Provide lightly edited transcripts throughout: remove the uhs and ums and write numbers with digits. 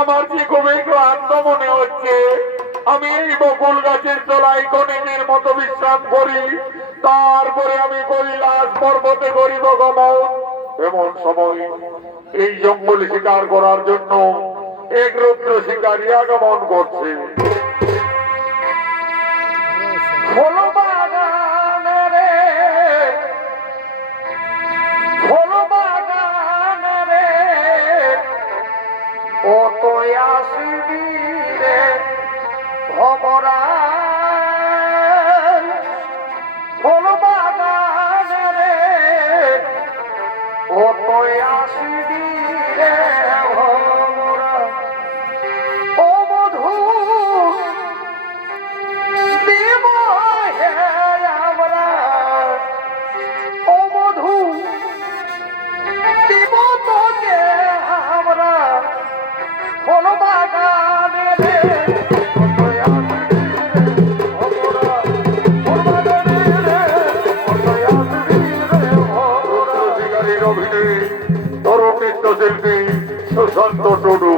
আমার যে খুবই ক্লান্ত মনে হচ্ছে। আমি এই বকুল গাছের তলায় কণিকের মতো বিশ্রাম করি, তারপরে আমি কৈলাস পর্বতে করিব গমন। এমন সময় এই জঙ্গল শিকার করার জন্য এক রুদ্র শিকারী আগমন করছে। শিল্পী সুশান্ত টুডু।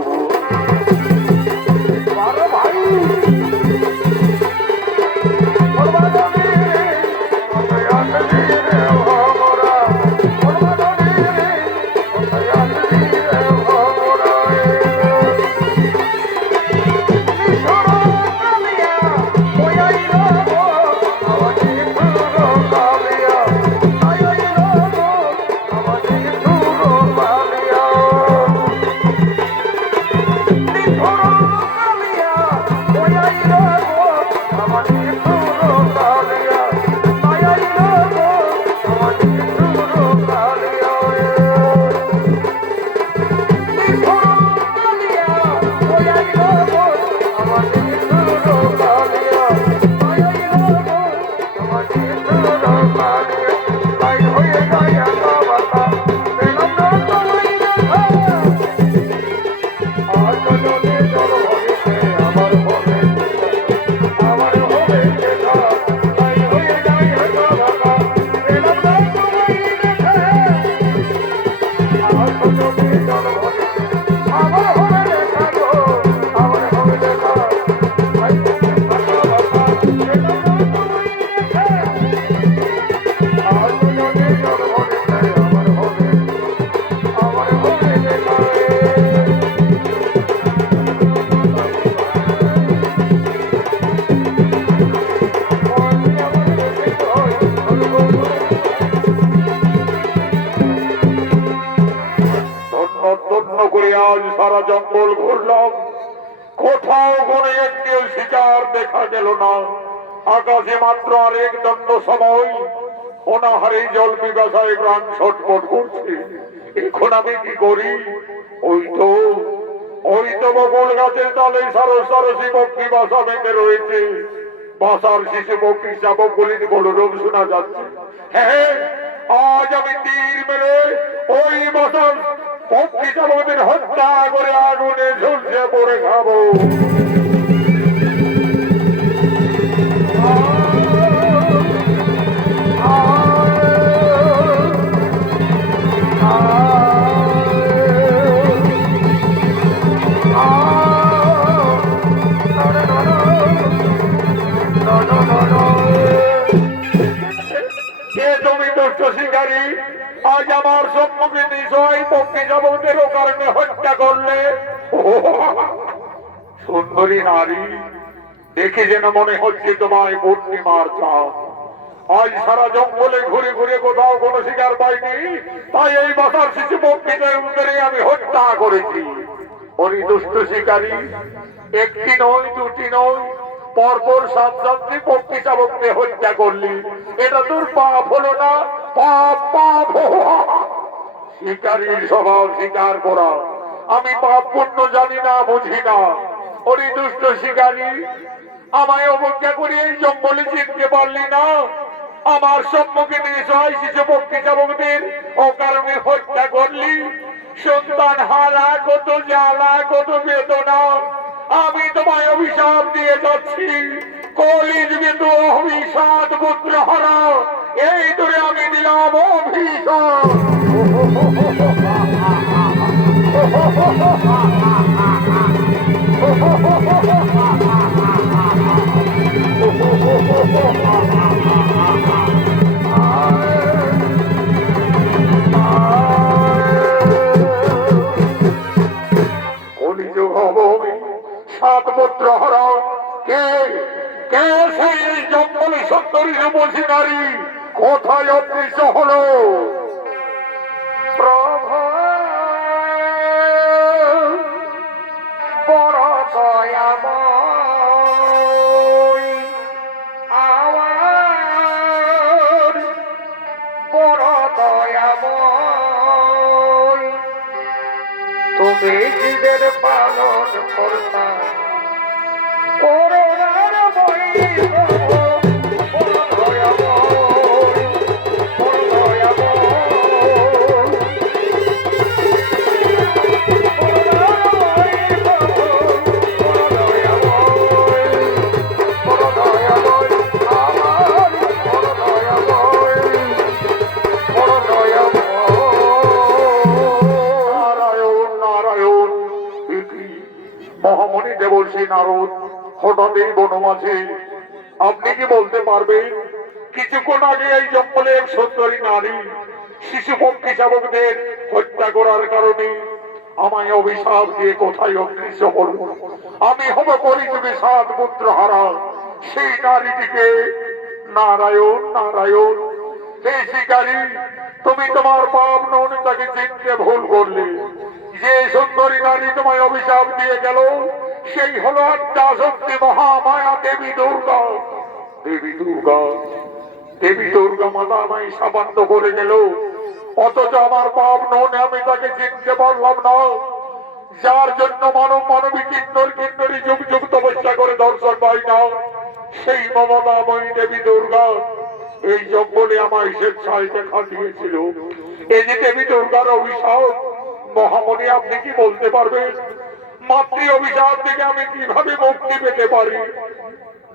সারা জঙ্গল ঘুরলাম, কোথাও কোনো একটিও শিকার দেখা গেল না। আকাশে মাত্র আর এক দণ্ড সময়, অনাহারে জল পিপাসায় প্রাণ ছটফট করছে। এখন আমি কি করি? ওই তো বকুল গাছের তলে সরসী পক্ষী বাসা বেঁধে রয়েছে। বাসার শিশু পক্ষী শাবক বলির কলরব শোনা যাচ্ছে। হ্যাঁ, আজ আমি তীর মেরে ওই বাসার পক্ষী শাবকদের হত্যা করে আগুনে ঝুলছে পড়ে খাবো। আজ আমার সম্মুখে নিশ্চয় পক্ষী শাবকদেরও কারণে হত্যা করলে। সুন্দরী নারী, দেখে যেন মনে হচ্ছে তোমায় পূর্ণিমার চাঁদ। আজ সারা জঙ্গলে ঘুরে ঘুরে কোথাও কোনো শিকার পাইনি, তাই এই বাসার শিশু পক্ষীদের উত্তরে আমি হত্যা করেছি। ওই দুষ্ট শিকারী একটি নয়, দুটি নয়, পরপর 7 রাত্রি পক্ষী শাবককে হত্যা করলি, এটা তোর পাপ হলো না? পাপ পাপ। শিকারীর স্বভাব শিকার করা, আমি পাপ পুণ্য জানি না, বুঝি না। ওরে দুষ্ট শিকারী, আমায় অবজ্ঞা করে এই জঙ্গলে চিনতে পারলি না? আমার সম্মুখে নিশ্চয় শিশু পক্ষী শাবকদের অকারণে হত্যা করলি। সন্তান হারা, কত জ্বালা, কত বেদনা। আমি তোমায় অভিশাপ দিয়ে যাচ্ছি, কলিযুগে তো অভিশাপ পুত্র হারা, এই ধরে আমি দিলাম অভিশাপ। কলিযুগ হব 7 পুত্র হারা, কে কে সেই জঙ্গলে সুন্দরী রূপসী নারী কোথায় অদৃশ্য হলো? প্রভু বড় দয়াময়, আমার বড় দয়াময়, তুমি জীবের পালন কর্তা, করুণার বই বড় দয়াময়, বড় দয়াময়, মহামণি দেবর্ষী নারদ হঠাৎ এই বনমাঝে। আপনি কি বলতে পারবেন কিছুক্ষণ আগে এই জঙ্গলে এক সুন্দরী নারী শিশু পক্ষী শাবকদের হত্যা করার কারণে আমায় অভিশাপ দিয়ে কোথায় অদৃশ্য হল? আমি হব কলিযুগে 7 পুত্র হারা, সেই নারীটিকে? নারায়ণ নারায়ণ। হে শিকারী, তুমি তোমার পাপ নৌনিতাকে চিনতে ভুল করলে। যে সুন্দরী নারী তোমায় অভিশাপ দিয়ে গেল সেই হলো আদ্যা শক্তি মহামায়া দেবী দুর্গা। দেবী দুর্গা, দেবী দুর্গা মাতা আমায় সাবান্ত করে গেল, অথচ আমার পাপ নৌনে আমি তাকে চিনতে পারলাম না। যার জন্য মানব মানবী কিন্নর কিন্নরী যুগ যুগ তপস্যা করে দর্শন পাই না, সেই মমতাময়ী দেবী দুর্গা এই জঙ্গলে আমায় স্বেচ্ছায় দেখা দিয়েছিল। এই যে দেবী দুর্গার অভিশাপ, মহামণি আপনি কি বলতে পারবেন মাতৃ অভিশাপ থেকে আমি কিভাবে মুক্তি পেতে পারি?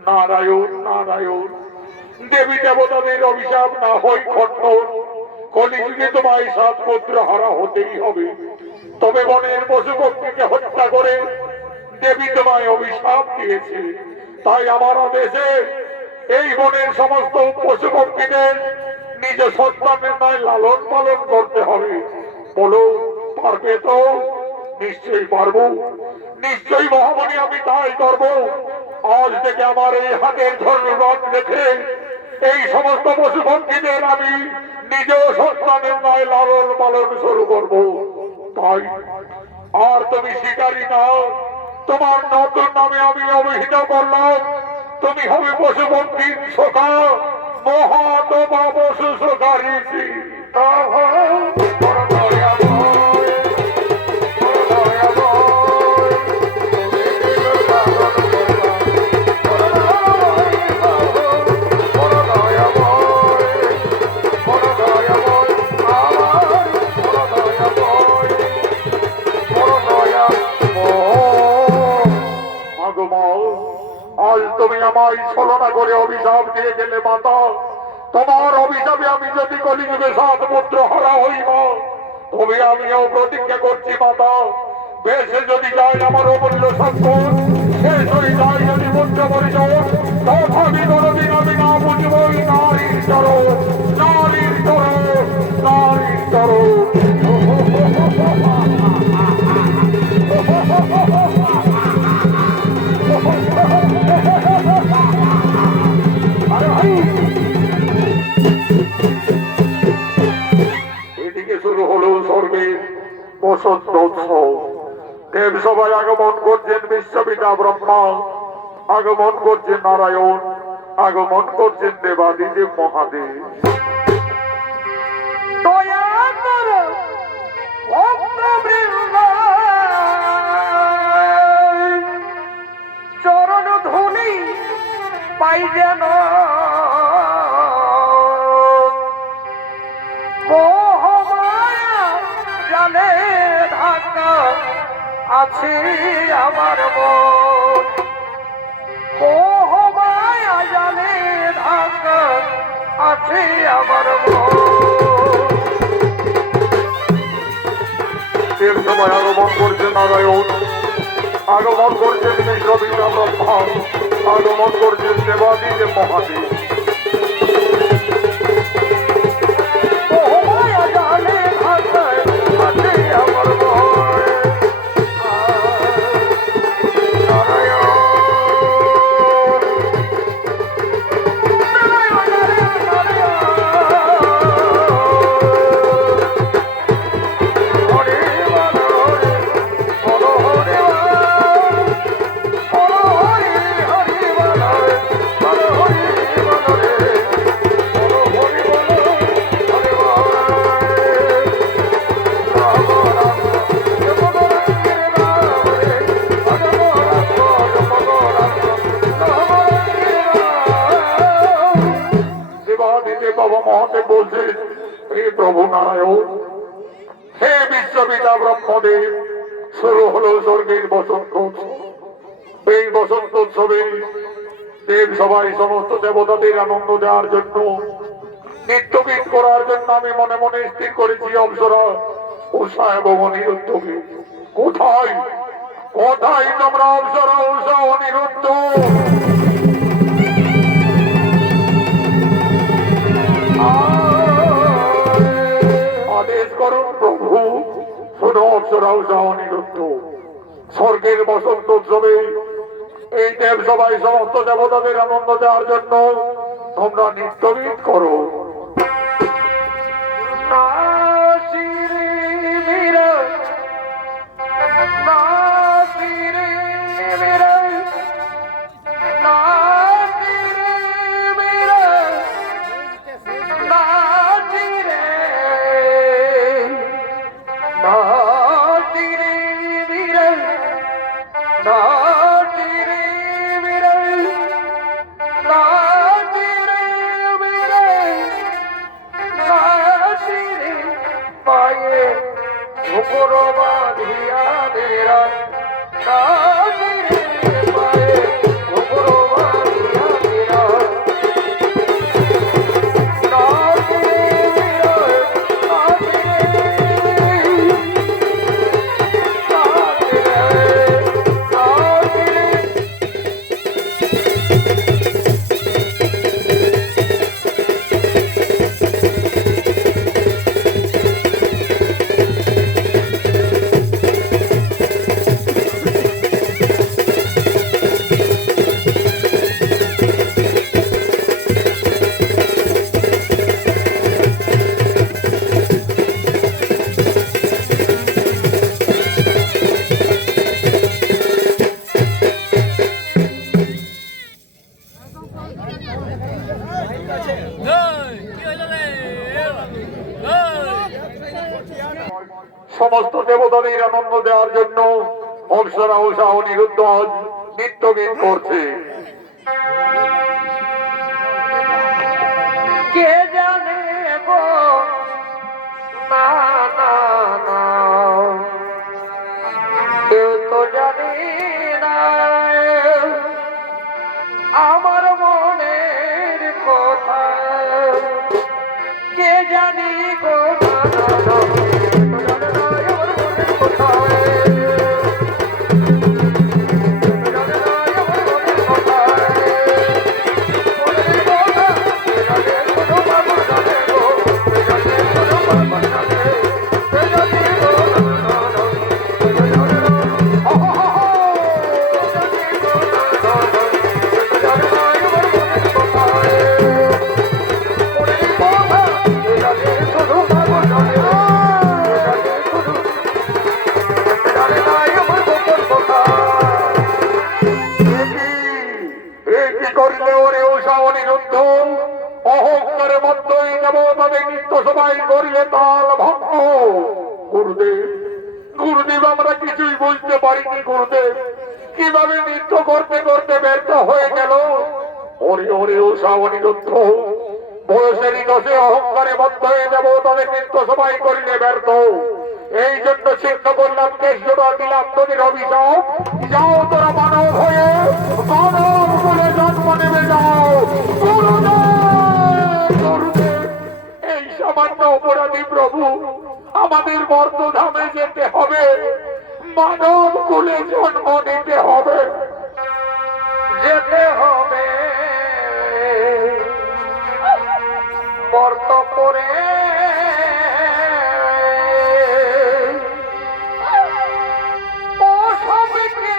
নারায়ণ নারায়ণ। দেবী দেবতাদের অভিশাপ না হয় খণ্ডন, কলিযুগে তোমায় 7 পুত্র হারা হতেই হবে। তবে বনের পশু পক্ষীকে হত্যা করে দেবী তোমায় অভিশাপ দিয়েছে, তাই আমার আদেশে এই বনের সমস্ত পশু পক্ষীদের নিজ সন্তানের ন্যায় লালন পালন করতে হবে। বলো, পারবে তো? নিশ্চয়ই পারবো, নিশ্চয়ই মহামণি, আমি তাই করব। আজ থেকে আমার এই হাতের ধন্যবাদ রেখে এই সমস্ত পশু পক্ষীদের আমি নিজ সন্তানের ন্যায় লালন পালন শুরু করব। তাই আর তুমি শিকারী নাও, তোমার নতুন নামে আমি অভিহিত করলাম। তুমি হবে পশু পক্ষীর সখা, মহাতমা পশু সখারী। আজ তুমি আমায় ছলনা করে অভিশাপ দিয়ে গেলে মাতা। তোমার অভিশাপে আমি যদি কলিযুগে 7 পুত্র হারা হইব, তবে আমিও প্রতিজ্ঞা করছি মাতা, বেশে যদি যাই আমার অমূল্য সম্পদ, শেষ হয়ে যায় যদি পুত্র পরিচয়, তথাপি কোনদিন আমি না বুঝবই নারীর চরণ, নারীর চরণ, নারীর চরণ। এদিকে শুরু হলো স্বর্গের বসন্ত উৎসব। দেব সবাই আগমন করছেন বিশ্বপিতা ব্রহ্মা, আগমন করছেন নারায়ণ, আগমন করছেন দেবাদিদেব মহাদেব। দয়া করো ভক্তবৃন্দ, চরণ ধুলি পাই যেন মোহমায়া জালে ঢাকা আছে আমার মন, মোহমায়া জালে ঢাকা আছে আমার মন। এর সময় আগমন করছেন নারায়ণ, আগমন করছেন বিশ্ববিদ্যা ব্রহ্মা, আগমন করছেন দেবাদিদেব মহাদেব। মোহমায়া জালে ঢাকা আছে আমার মন। বাবা মহাদেব বলছেন, হে প্রভু নারায়ণ, হে বিশ্বপিতা ব্রহ্মদেব, শুরু হলো স্বর্গের বসন্ত উৎসব। এই বসন্ত উৎসবে দেব সবাই সমস্ত দেবতাদের আনন্দ দেওয়ার জন্য, নিত্যগীত করার জন্য আমি মনে মনে স্থির করেছি অপ্সরা উষা এবং অনিরুদ্ধকে। কোথায় কোথায় তোমরা অপ্সরা উষা অনিরুদ্ধ? আদেশ করুন প্রভু, শুনো অপ্সরা উষা অনিরুদ্ধ, স্বর্গের বসন্ত উৎসবে এই দেব সবাই সমস্ত দেবতাদের আনন্দ দেওয়ার জন্য তোমরা নিত্যগীত করো। সমস্ত দেবতাদের আনন্দ দেওয়ার জন্য অপ্সরা উষা অনিরুদ্ধ নিত্যগীত করছে। কে জানে গো না না না, কেউ তো জানে না আমার মনের কথা, কে জানি গো না না না। তাদের নিত্য সবাই করিলে তাল ভঙ্গ। গুরুদেব, গুরুদেব, আমরা কিছুই বুঝতে পারিনি গুরুদেব, কিভাবে নৃত্য করতে করতে ব্যর্থ হয়ে গেল। ওরে ওরে উষা অনিরুদ্ধ, বয়সের দোষে অহংকারে বদ্ধ হয়ে যাব, তাদের নৃত্য সবাই করিলে ব্যর্থ। এই জন্য ছিন্ন করলাম, কেষ্টটা দিলাম তোদের অভিশাপ। যাও তোরা মানব হয়ে মানব বলে জন্ম নেবে যাও। গুরুদেব, গুরুদেব, এই সামান্য অপরাধী প্রভু, আমাদের মর্তধামে যেতে হবে, মানব কুলে জন্ম নিতে হবে, যেতে হবে মর্ত করে। ও সবকে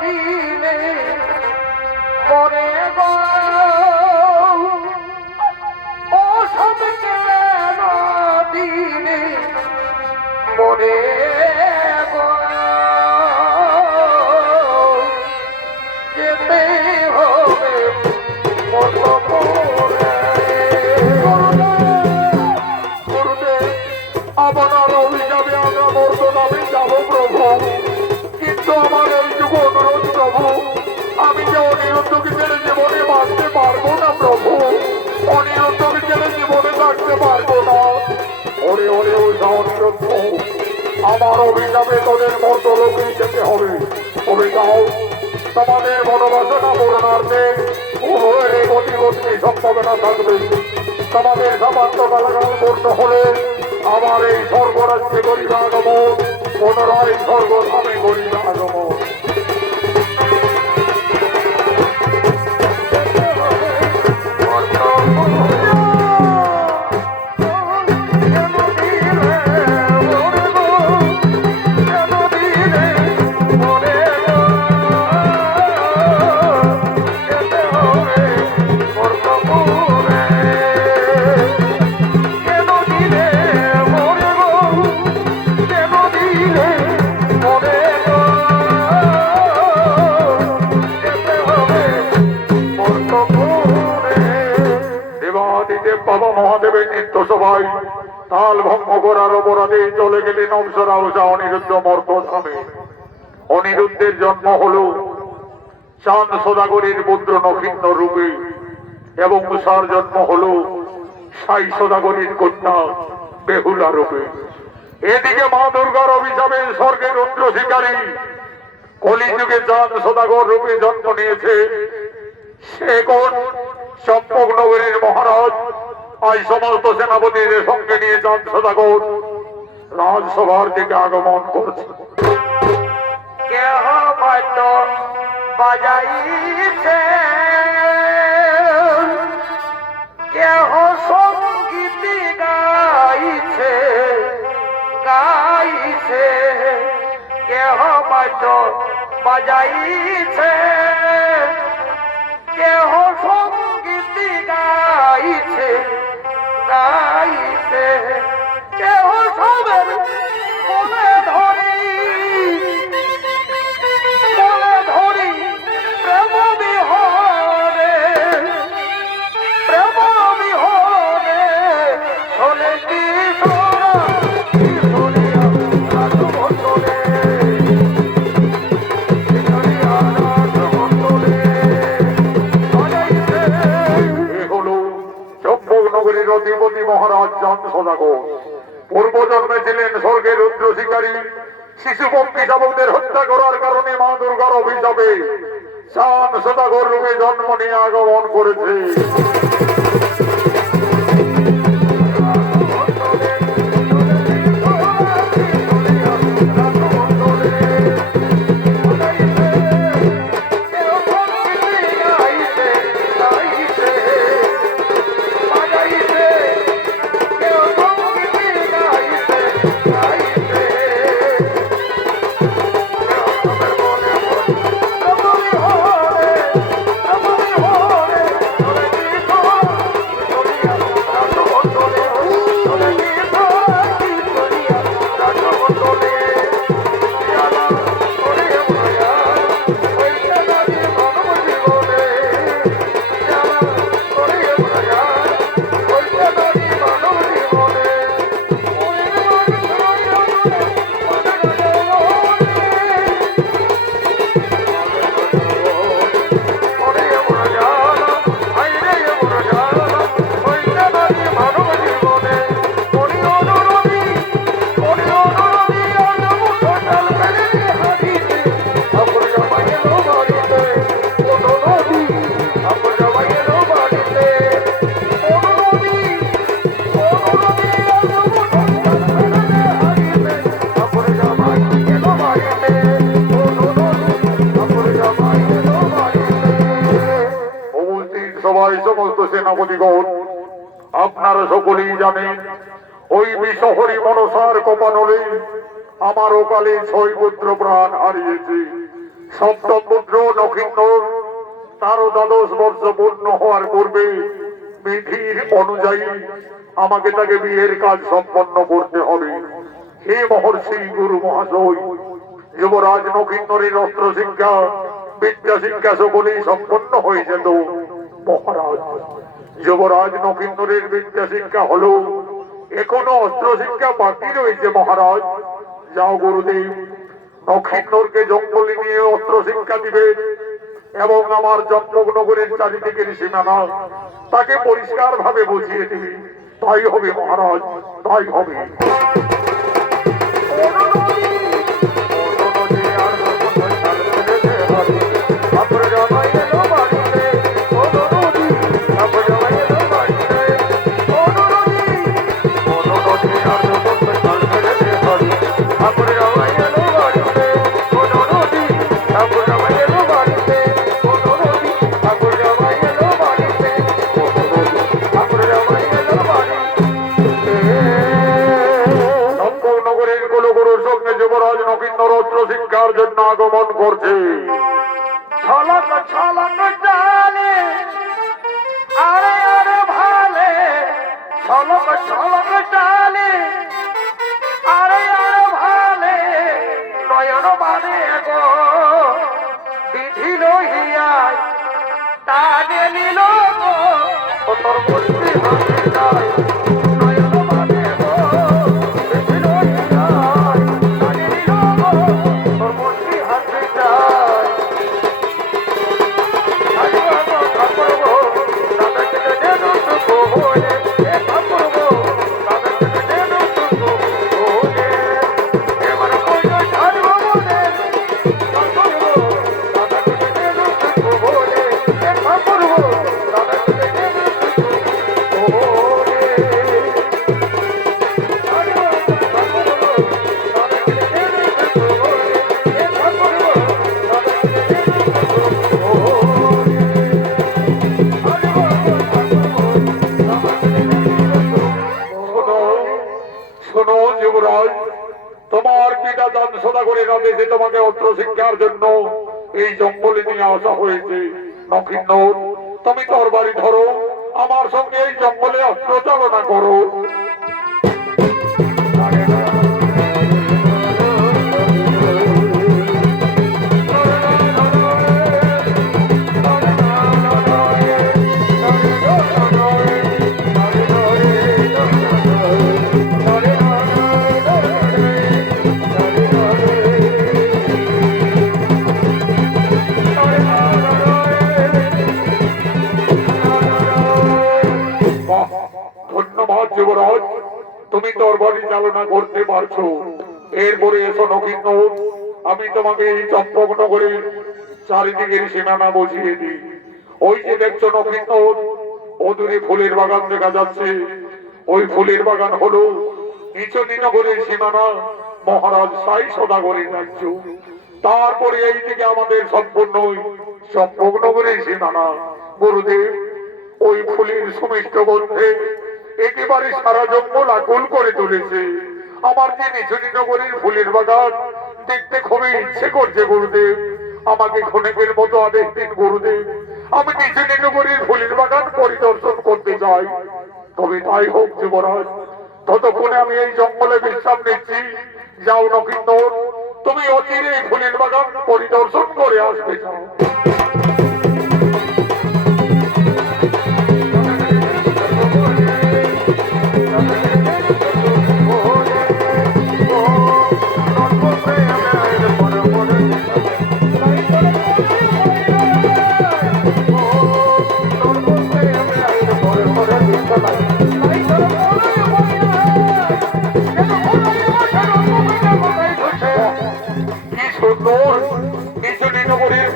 দিলে মরে গো, ও সবকে দিলে মরে গো, যেতে হবে মর্ত করে। গুরুদেব, আপনার অভিশাপে আমরা মর্ত নামে যাব প্রভু, কিন্তু আমার এইটুকু অনুরোধ প্রভু, আমি যে অনিরুদ্ধকে ছেড়ে জীবনে বাঁচতে পারবো না প্রভু, অনিরুদ্ধকে ছেড়ে জীবনে থাকতে পারবো না। ওরে ওরে ওষা অনিরুদ্ধ, আমার অভিশাপে তোদের মর্ত লোকে যেতে হবে। তবে যাও, তোমাদের মনোবাসনা পূরণার্থে উভয়ের গতি গতি সম্ভাবনা থাকবে। তোমাদের সামান্য কালাকাল পূর্ণ হলে আমার এই স্বর্গরাজ্যে করিবা আগমন, পুনরায় স্বর্গধামে করিবা আগমন। বাবা মহাদেবের নিত্য সবাই তাল ভঙ্গ করার অপরাধে চলে গেলেন অংশরা উষা অনিরুদ্ধ মর্তধামে। অনিরুদ্ধের জন্ম হল চাঁদ সদাগরের পুত্র নক্ষিন্ন রূপে, এবং উষার জন্ম হল সাই সদাগরের কন্যা বেহুলা রূপে। এদিকে মা দুর্গার অভিশাপে স্বর্গের রুদ্র শিকারী কলিযুগে চাঁদ সদাগর রূপে জন্ম নিয়েছে। সে কোন চম্পক নগরীর মহারাজ আজ সমস্ত সেনাপতিদের সঙ্গে নিয়ে চাঁদ সদাগর রাজসভার দিকে আগমন করছে। কেহ বাদ্য বাজাইছে, কেহ সঙ্গীত গাইছে গাইছে, কেহ বাদ্য বাজাইছে, কেহ সঙ্গীত গাইছে গাইছে, কেহ সবের বলে ধরি বলে ধরি প্রেম বিহরে, প্রেম বিহরে চলে কি নগরীর অধিপতি মহারাজ চাঁদ সদাগর পূর্ব জন্মে ছিলেন স্বর্গের রুদ্র শিকারী। শিশুপক্ষী শাবকদের হত্যা করার কারণে মা দুর্গার অভিশাপে চাঁদ সদাগর রূপে জন্ম নিয়ে আগমন করেছে। আপনারা সকলেই জানেন ওই বিশহরী মনসার কোপানলে আমার অকালে 6 পুত্র প্রাণ হারিয়েছে। সপ্তম পুত্র নক্ষিন্দর তার 12 বর্ষ পূর্ণ হওয়ার পূর্বে বিধির অনুযায়ী আমাকে তাকে বিয়ের কাজ সম্পন্ন করতে হবে। হে মহর্ষি গুরু মহাশয়, যুবরাজ নক্ষিন্দরের অস্ত্র শিক্ষা বিদ্যা শিক্ষা সকলেই সম্পন্ন হয়ে যেত। মহারাজ, যুবরাজ নক্ষিন্দরের বিদ্যা শিক্ষা হলো, এখনো অস্ত্র শিক্ষা বাকি রয়েছে। মহারাজ, যাও গুরুদেব, নক্ষিন্দরকে জঙ্গলে নিয়ে অস্ত্র শিক্ষা দিবে এবং আমার জন্মনগরের চারিদিকের সীমানা তাকে পরিষ্কার ভাবে বুঝিয়ে দিবে। তাই হবে মহারাজ, তাই হবে। যুবরাজ নক্ষিন্দর অস্ত্র শিক্ষার জন্য আগমন করছে। ছলক ছলক জানে আরে আরে ভালে, ছলক ছলক জানে আরে আরে ভালে, নয়ন বানে গো বিধি লহিয়ায় টানে নিল গো তোর মূর্তি হাতে যায়। নয়ন বানে গো বিধি লহিয়ায় টানে নিল গো তোর মূর্তি হাতে যায়। শোনো যুবরাজ, তোমার পিতা দান সদা করে রাধেছে তোমাকে অস্ত্র শিক্ষার জন্য এই জঙ্গলে নিয়ে আসা হয়েছে। নক্ষিন্দর, তুমি তরবারি ধরো, আমার সঙ্গে এই জঙ্গলে অস্ত্র চালনা করো। ধন্যবাদ যুবরাজ, তুমি তরবারি চালনা করতে পারছো। এরপরে এসো নক্ষিন্দর, আমি তোমাকে এই চম্পকনগরের চারিদিকের সীমানা বুঝিয়ে দিই। ওই যে দেখছো নক্ষিন্দর, অদূরে ফুলের বাগান দেখা যাচ্ছে। ওই ফুলের বাগান হলো নিচনী নগরের সীমানা, মহারাজ সাই সদাগরের রাজ্য। তারপরে এই দিকে আমাদের সম্পূর্ণ চম্পকনগরের সীমানা। গুরুদেব, ওই ফুলের সুমিষ্ট গন্ধে একেবারে সারা জঙ্গল আকুল করে তুলেছে। আমার যে নিচনী নগরীর ফুলের বাগান দেখতে খুবই ইচ্ছে করছে। গুরুদেব, আমাকে ক্ষণিকের মতো আদেশ দিন গুরুদেব, আমি নিচনী নগরীর ফুলের বাগান পরিদর্শন করতে চাই। তবে তাই হোক যুবরাজ, ততক্ষণে আমি এই জঙ্গলে বিশ্রাম নিচ্ছি। যাও নক্ষিন্দর, তুমি অচিরে এই ফুলের বাগান পরিদর্শন করে আসবে। যাও।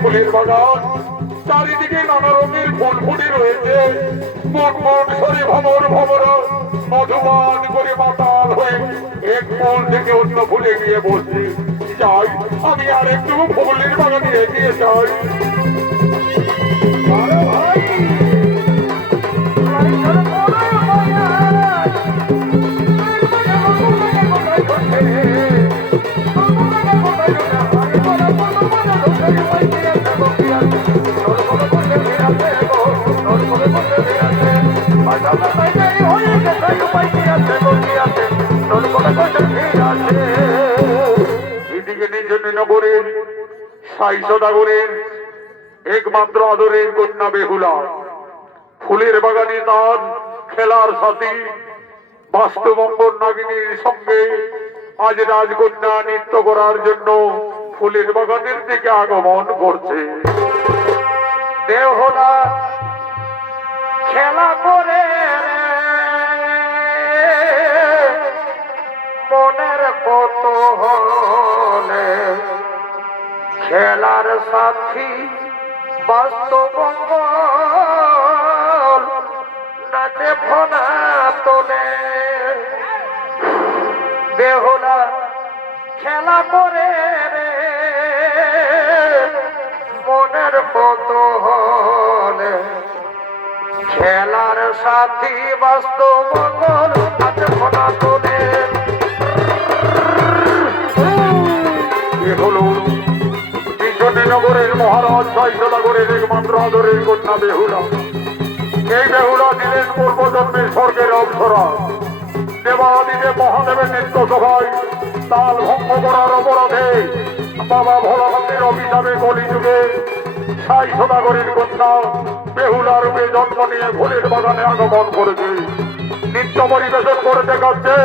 ফুলের বাগান, চারিদিকে নানা রঙের ফুল ফুটে রয়েছে। মন মন সরে ভবর ভবর মধুবান করে মাতাল হয়ে এক ফুল থেকে অন্য ফুলে গিয়ে বসছি। চাই আমি আর একটু ফুলের বাগানে এগিয়ে যাই। ভাই এদিকে নির্জনী নগরের সাই সদাগরের একমাত্র আদরের কন্যা বেহুলা ফুলের বাগানে তার খেলার সাথী বাস্তবম্বর নাগিনীর সঙ্গে আজ রাজকন্যা নৃত্য করার জন্য ফুলের বাগানের দিকে আগমন করছে। বেহুলা খেলা করে মনের কত হলে খেলার সাথী বাস্তব নাচে ফোনা তোলে। বেহুলা খেলা করে মনের কত হলে খেলার সাথী বাস্তব নাচে ফোনা তোলে। এ হলো নির্জনী নগরের মহারাজ সাই সদাগরের একমাত্র আদরের কন্যা বেহুলা। এই বেহুলা ছিলেন পূর্বজন্মের স্বর্গের অপ্সরা। দেবাদিদেব মহাদেবের নৃত্য সভায় তাল ভঙ্গ করার অপরাধে বাবা ভোলানাথের অভিশাপে কলিযুগে সাই সদাগরের কন্যা বেহুলা রূপে জন্ম নিয়ে ফুলের বাগানে আগমন করেছে। নৃত্য পরিবেশন করে দেখাচ্ছে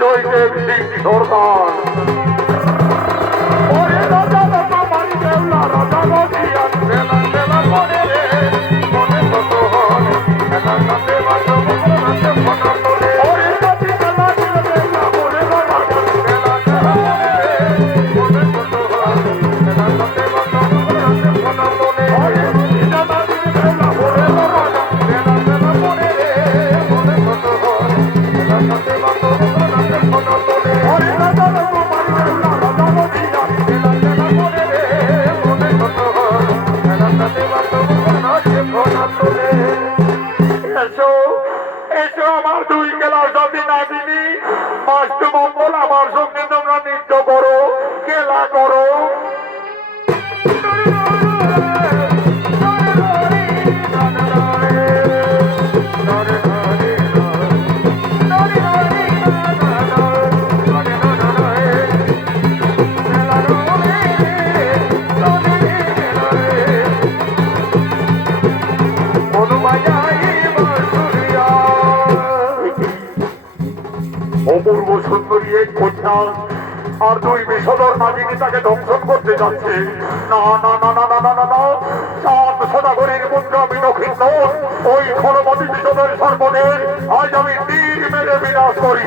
জয়দেব সিং সরকার। ওরে রাজা রাজা মারি বেহুলা রাজা রাজিয়া খেলা খেলা করে মনে কত হলে খেলা সাথে বাস্তব নাচে ফোনা তোলে। ওরে রাজি খেলা খেলা বেহুলা বলে রাজা খেলা খেলা করে মনে কত হলে খেলা সাথে বাস্তব নাচে ফোনা তোলে। ওরে রাজা রাজি বেহুলা বলে রাজা খেলা খেলা করে মনে কত হলে খেলা সাথে বাস্তব নাচে ফোনা তোলে। ওরে রাজা রাজা মারি বেহুলা রাজা রাজিয়া খেলা খেলা করে মনে কত হলে খেলা সাথে বাস্তব নাচে ফোনা তোলে। এসো এসো আমার দুই খেলার সাথে নাগিনী মাস্ট মঙ্গল আমার সঙ্গে তোমরা নৃত্য করো খেলা করো। অপূর্ব সুন্দরী এক কন্যা আর দুই বিষধর নাগিনী তাকে দংশন করতে যাচ্ছে। না না না না না না না না চাঁদ সদাগরের পুত্র আমি দক্ষিণ ওই খলমতি বিষধর সর্বদের আজ আমি তীর মেরে বিনাশ করি।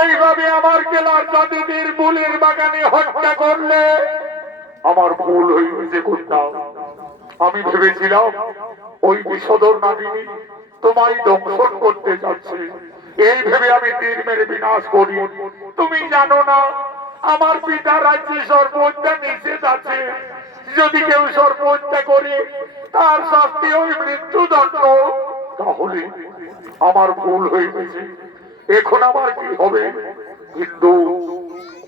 এইভাবে আমার খেলার জাতিদের ফুলের বাগানে হত্যা করলে আমার ভুল হয়েছে কন্যা। আমি ভেবেছিলাম ওই বিষধর নাগিনী তোমায় দংশন করতে যাচ্ছে, এই ভেবে আমি তীর মেরে বিনাশ করি। তুমি জানো না আমার পিতা রাজ্যে সর্বহত্যা নিষেধ আছে। যদি কেউ সর্বহত্যা করে তার শাস্তি ওই মৃত্যুদণ্ড। তাহলে আমার ভুল হয়ে গেছে, এখন আমার কি হবে? কিন্তু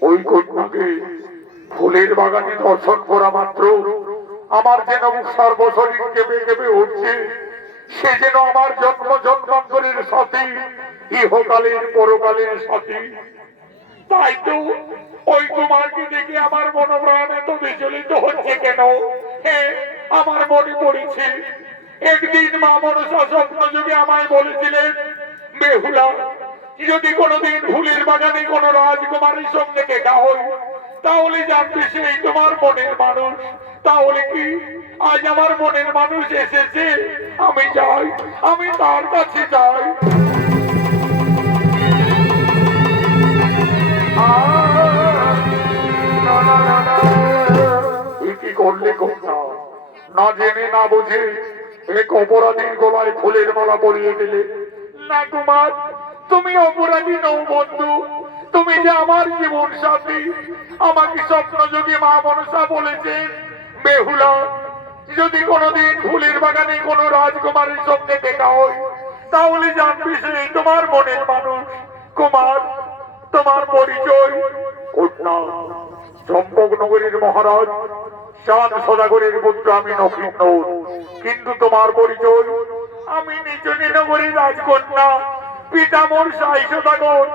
ওই কন্যাকে ফুলের বাগানে দর্শন করা মাত্র আমার যেন সর্বশরীর কেঁপে কেঁপে উঠছে। সে যেন আমার জন্ম জন্মান্তরের সাথী, ইহকালের পরকালের সাথী। তাই তো ওই কুমারকে দেখে আমার মনোপ্রাণ এত বিচলিত হচ্ছে কেন? হ্যাঁ, আমার মনে পড়েছে একদিন মা মনসা স্বপ্ন যুগে আমায় বলেছিলেন, বেহুলা যদি কোনোদিন ফুলের বাগানে কোনো রাজকুমারীর সঙ্গে দেখা হয় তাহলে জানবে সেই তোমার মনের মানুষ। তাহলে কি আজ আমার মনের মানুষ এসেছে, আমি যাই, আমি তার কাছে যাই। কি করলে কন্যা? না জেনে না বুঝে এক অপরাধীর গলায় ফুলের মালা পরিয়ে দিলে। না কুমার, তুমি অপরাধী নও বন্ধু, তুমি যে আমার জীবন সাথী। আমাকে স্বপ্ন যোগে মা মনসা বলেছেন, বেহুলা যদি কোনোদিন ফুলের বাগানে কোনো রাজকুমারের সঙ্গে দেখা হয় তাহলে জানবি সেই তোমার মনের মানুষ। কুমার, তোমার পরিচয়? কন্যা, চম্পকনগরীর মহারাজ চাঁদ সদাগরের পুত্র আমি নক্ষত্র। কিন্তু তোমার পরিচয়? আমি নিচনী নগরীর রাজকন্যা, পিতা মোর সাই সদাগর,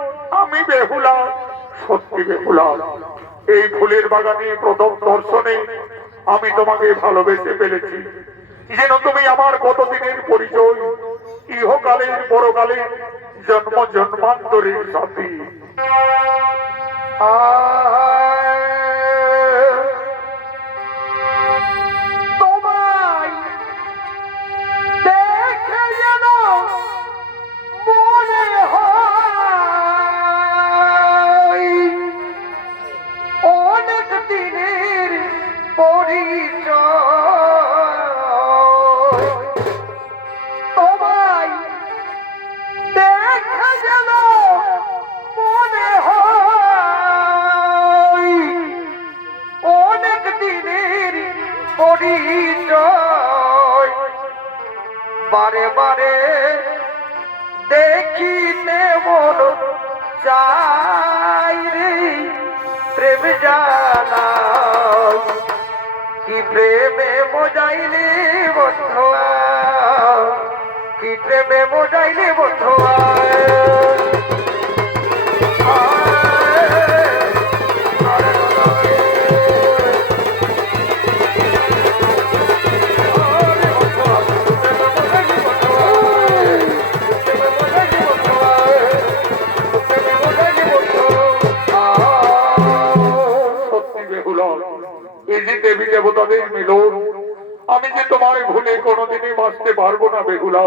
আমি বেহুলা। সত্যি বেহুলা, এই ফুলের বাগানে প্রথম দর্শনে আমি তোমাকে ভালোবেসে ফেলেছি। যেন তুমি আমার কতদিনের পরিচয়, ইহকালের পরকালের জন্ম জন্মান্তরের সাথী। তোমায় দেখে যেন মনে হয় অনেক দিনের পরিচয়। তোমায় দেখে যেন মনে হয় অনেক দিনের পরিচয়। বারে বারে দেখিতে মন চাই রে প্রেম জানা, কি প্রেমে মজাইলে বন্ধুয়া, কি প্রেমে মজাইলে বন্ধুয়া। সত্যি বেহুলা, এই যে দেবী দেবতাদের মিলন, আমি যে তোমায় ভুলে কোনোদিনই বাঁচতে পারবো না বেহুলা।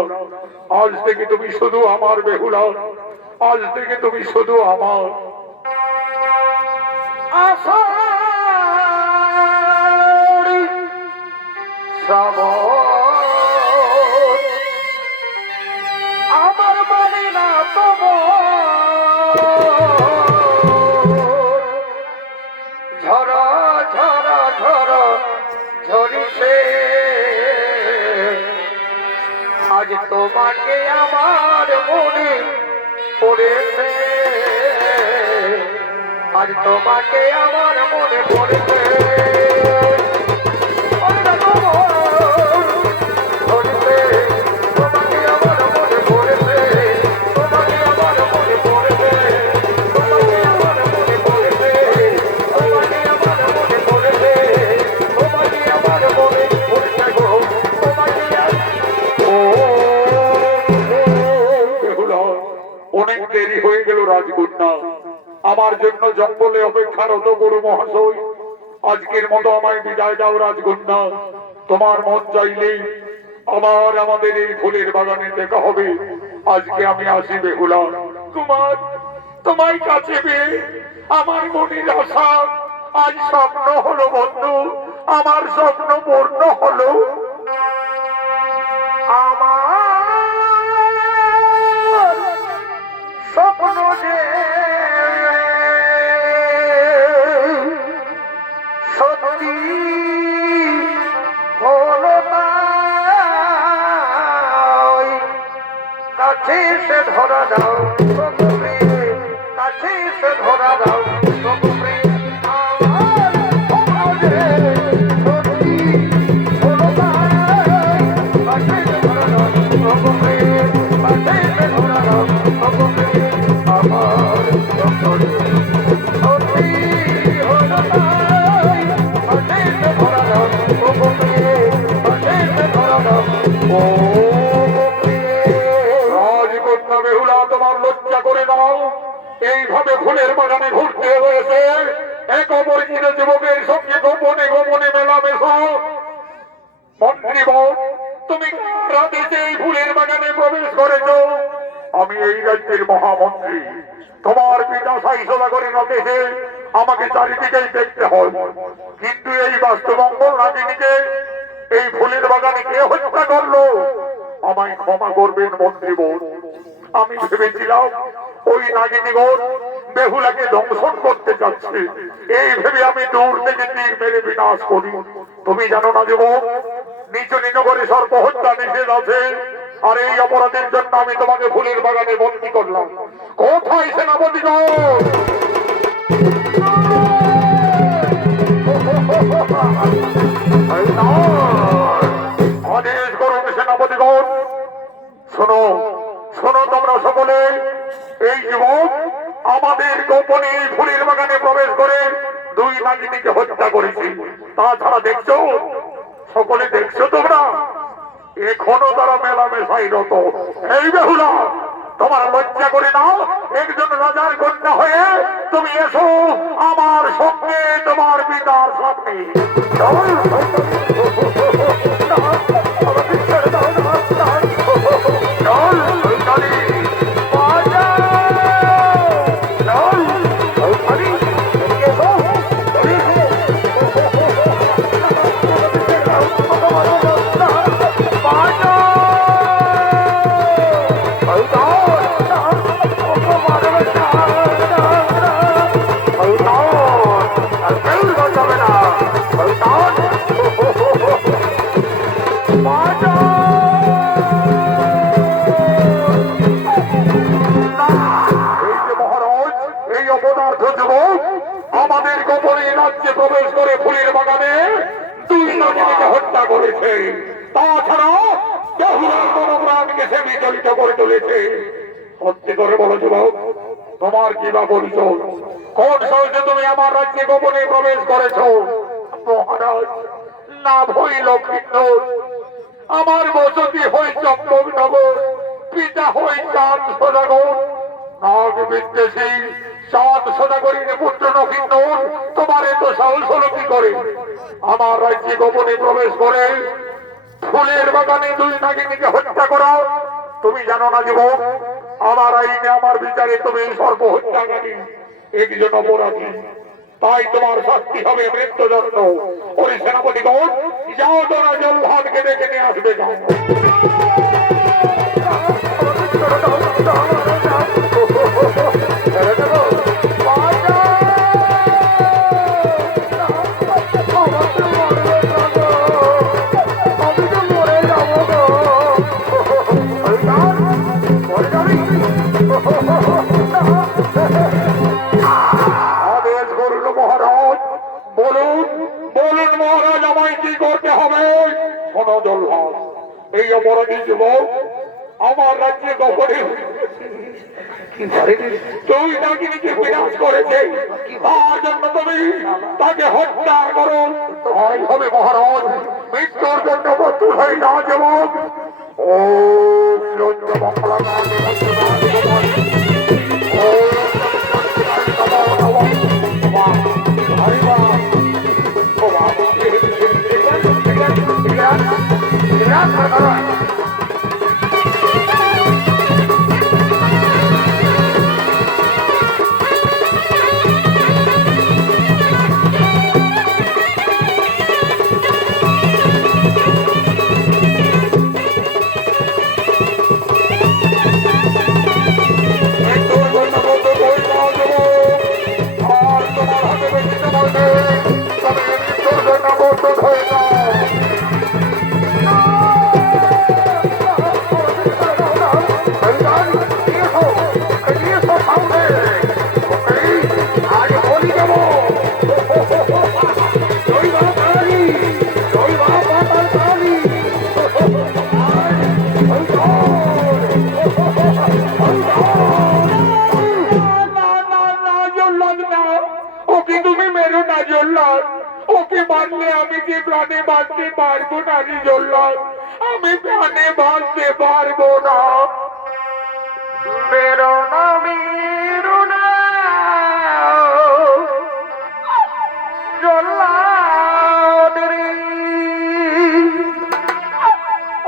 আজ থেকে তুমি শুধু আমার বেহুলা, আজ থেকে তুমি শুধু আমার। আষাঢ়ি শ্রাবণ আমার মানে না তোমার, ঝরা ঝরা ঝরা ঝরিছে আজ তোমাকে আমার মনে পড়েছে, আজ তোমাকে আমার মনে পড়েছে। অনেক দেরি হয়ে গেল রাজকন্যা, আমার জন্য জঙ্গলে অপেক্ষারত গুরু মহাশয়, আজকের মতো আমায় বিদায় দাও রাজকন্যা। তোমার মন চাইলেই আবার আমাদের এই ফুলের বাগানে দেখা হবে। আজকে আমি আসি বেহুলা। কুমার, তোমায় কাছে পেয়ে আমার মনের আশা আজ স্বপ্ন হলো বন্ধু, আমার স্বপ্ন পূর্ণ হলো। আমার স্বপ্ন যে সত্যি হলো তাই, কাছে সে ধরা দাও সগুরে, কাছে সে ধরা দাও সগুরে। আমার স্বপ্ন যে সত্যি হলো তাই, কাছে সে ধরা দাও সগুরে, কাছে সে ধরা দাও সগুরে। আমার স্বপ্ন যে সত্যি হলো তাই, কাছে সে ধরা দাও সগুরে, কাছে সে ধরা দাও ও রাজকন্যা বেহুলা, তোমার লজ্জা করে দাও। এইভাবে ফুলের বাগানে ঘুরতে হয়েছে এক অপরিচিত যুবকের সঙ্গে গোপনে গোপনে মেলামেশা। মন্ত্রী বউ, তুমি কার আদেশে এই ফুলের বাগানে প্রবেশ করেছ? আমি এই রাজ্যের মহামন্ত্রী, তোমার পিতা সাই সদাগরের আদেশে আমাকে চারিদিকেই দেখতে হয়। কিন্তু এই বাস্তুমঙ্গল নাগিনীকে এই ফুলের বাগানে কে হত্যা করলো? আমায় ক্ষমা করবেন মন্ত্রী বউ। আমি ভেবেছিলাম ওই নাগিনীগণ বেহুলাকে দংশন করতে চাচ্ছে, এই ভেবে আমি দূর থেকে তীর মেরে বিনাশ করি। তুমি জানো না যুবক, নিচু নগরী সর্প হত্যা নিষেধ আছে। আর এই অপরাধের জন্য আমি তোমাকে ফুলের বাগানে বন্দী করলাম। কোথায় সেনাপতিগণ? আদেশ করুন সেনাপতিগণ। শোনো শোনো তোমরা সকলে, এই যুবক আমাদের গোপনে ফুলের বাগানে প্রবেশ করে দুই নাগিনীকে হত্যা করেছে। তাছাড়া দেখছো, সকলে দেখছো তোমরা, এখনো তারা মেলামেশাই রত। এই বেহুলা, তোমার লজ্জা করে না? একজন রাজার কন্যা হয়ে তুমি এসো আমার সঙ্গে তোমার পিতার সামনে। আমাদের গোপনে রাজ্যে প্রবেশ করে ফুলের বাগানে দুই নারীকে হত্যা করেছে। তাছাড়া বেহুলার মনোপ্রাণকে সে বিচলিত করে তুলেছে। সত্যি করে বলো যুবক, তোমার কি বা পরিচয়? কোন সাহসে তুমি আমার রাজ্যে গোপনে প্রবেশ করেছো? মহারাজ, না ভই লক্ষ্মীন্দর, আমার বসতি হই চম্পকনগর, পিতা হই চাঁদ সদাগর। নাগ বিদ্বেষী চাঁদ সদাগরীর পুত্র লক্ষ্মীন্দর, তোমার এত সাহস হলো কি করে আমার রাজ্যে গোপনে প্রবেশ করে ফুলের বাগানে দুই নাগিনীকে হত্যা করা? তুমি জানো না যুবক, আমার আইনে আমার বিচারে তুমি সর্ব হত্যাকারী একজন অপরাধী। তাই তোমার শাস্তি হবে মৃত্যুদণ্ড। ওই সেনাপতিগণ, যাও তোরা জল্লাদকে ডেকে নিয়ে আসবে। যাও। আদেশ করল মহারাজ। বলুন বলুন মহারাজ, আমায় কি করতে হবে? শোনো জল্লাদ, এই অপরাধী যুবক আমার রাজ্যে গোপনে দুই নাগিনীকে বিনাশ করেছে। তার জন্য তুমি তাকে হত্যা করো। তাই হবে মহারাজ, মৃত্যুর জন্য প্রস্তুত হয়ে না যুবক। ও মঙ্গলা ওকে মারলে আমি কি প্রাণে বাঁচতে পারবো না? জল্লাদ, আমি প্রাণে বাঁচতে পারবো না। মেরো না মেরো না জল্লাদ রে,